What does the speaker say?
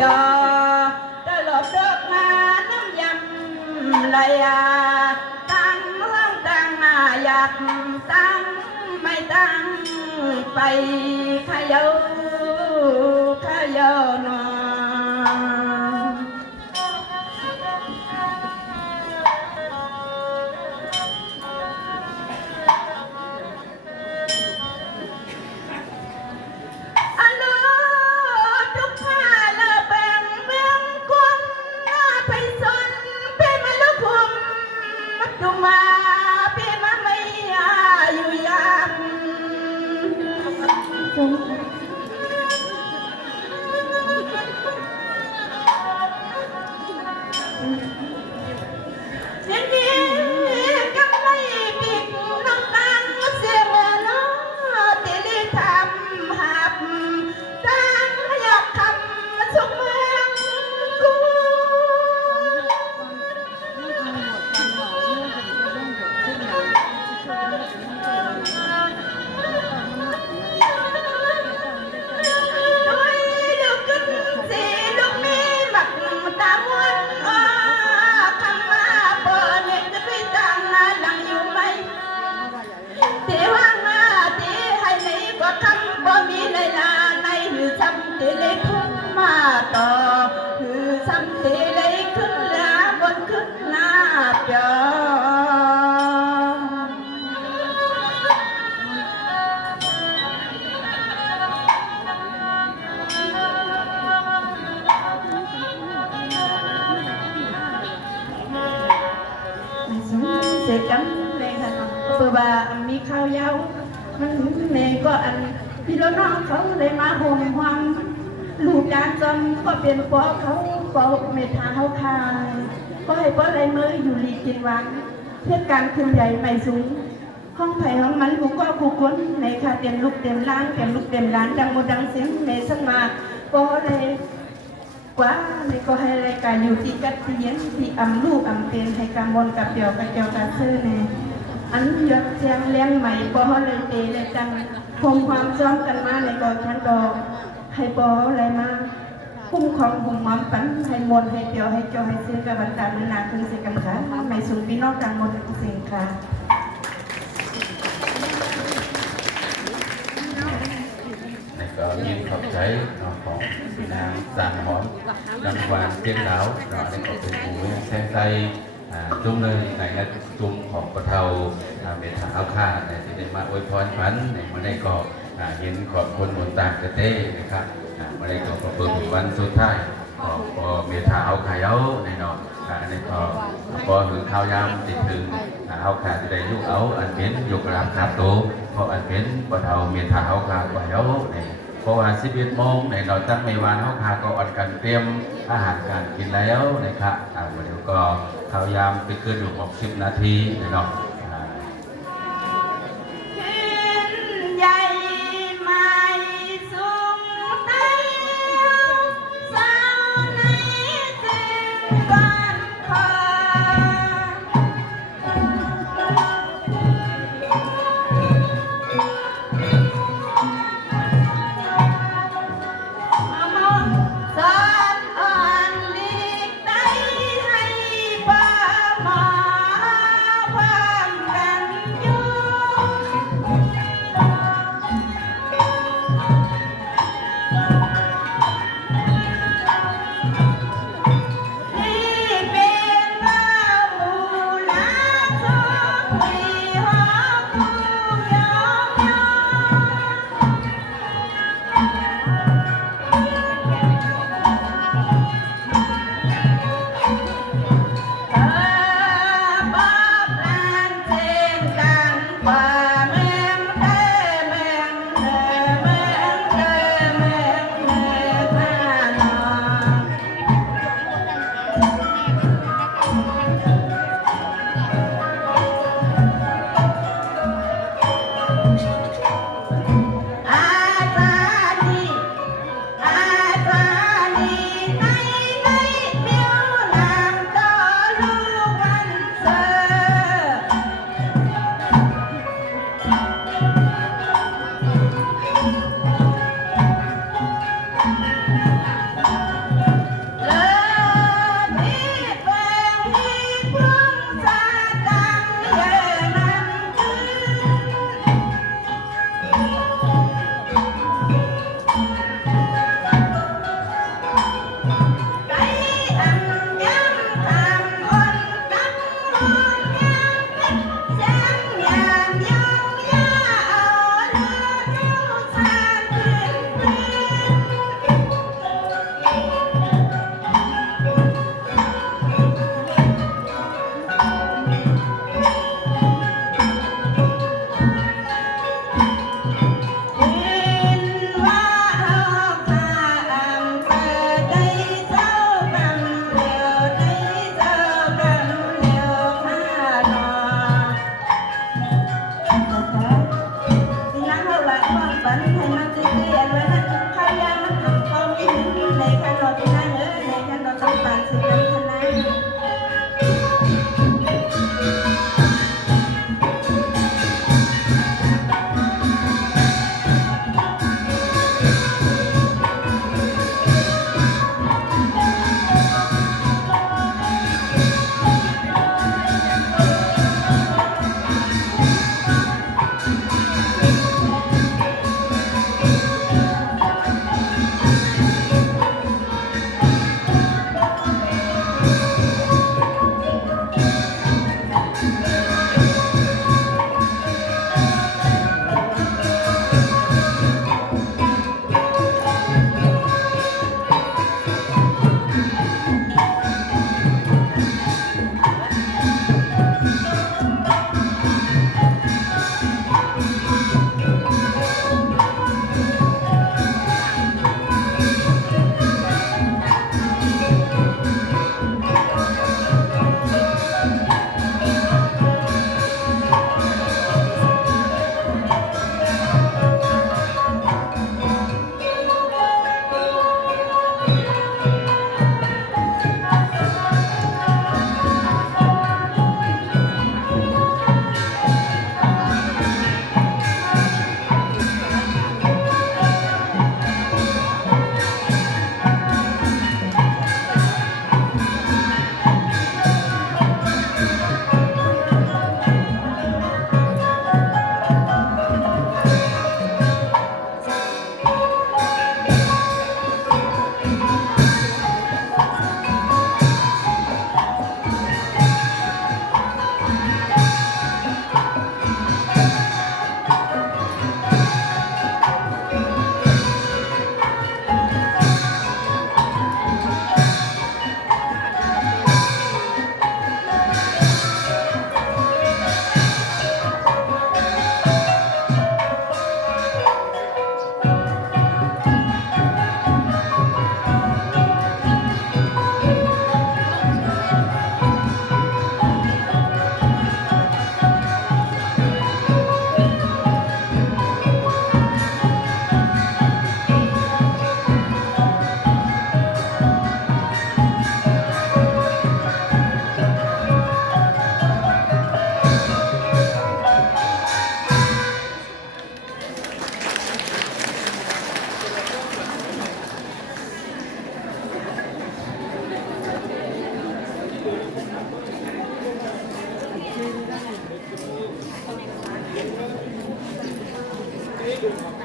ยอตลบดอกมาน้ำยำลายาตั้งเรื่องตั้งมาอยากตั้งไม่ตั้งไปขยาขยานอต่อคือซ้ำตีเลยขึ้นหน้าบนขึ้นหน้าจอเสร็จจังเลยค่ะเพื่อว่ามีข้าวยาวมันเนก็อันพี่น้องเขาเลยมาห่มความลูกการจำก็เป็นเพราะเขาเฝ้าเมตาเขาคายก็ให้เพราะอะไรเมื่ออยู่ลีกินวังเพื่อการคืนใหญ่ไม่สูงห้องไผ่ห้องมันลูกก็คู่คนในคาเต็มลูกเต็มล้านเต็มลูกเต็มล้านดังโมดังเสียงเมสันมาก็เลยกว่าในก็ให้รายการอยู่ที่กัดเทียนที่อำลูกอำเป็นให้การบนกับเดี่ยวกับเจ้ากับเสื้อในอันยกเสียงเลี้ยงใหม่ก็เลยเตะเลยจังคงความซ้อมกันมาในก่อนฉันก็ให้บออะไรมาคุ้มของหุ่มหอมฝันให้มนให้เปียวให้เจ้าให้ซื้อกับบรรดามันนาคือสิ่งกันค่ะไม่สูงพี่น้องต่างหมดทุกสิ่งค่ะในก็มีขอบใจของพี่นางสางหอมจังหวัดเชียงดาวในก็เป็นผู้แทนใจจุ่มเลยในและจุ่มของปะเทาเมตตาเอาค่าในที่ได้มาอวยพรฝันในมาได้ก็เห็นขอบคนบนต่างประเทศนะครับมาได้ก็เปิดวันสุดท้ายพอเมตตาเอาขายเอาในเนาะในก็พอถึงข้าวยามติดถึงเอาขาจะได้ยุกเอาอันเป็นยุกราคาโตเพราะอันเป็นปะเทาเมตตาเอาขาขายเอาในเพราะว่า11 โมงในเราตั้งในวันเอาขาก็อดกันเตรียมอาหารการกินแล้วนะครับวันนี้ก็ข้าวยามไปเกินอยู่60 นาทีเนาะ เ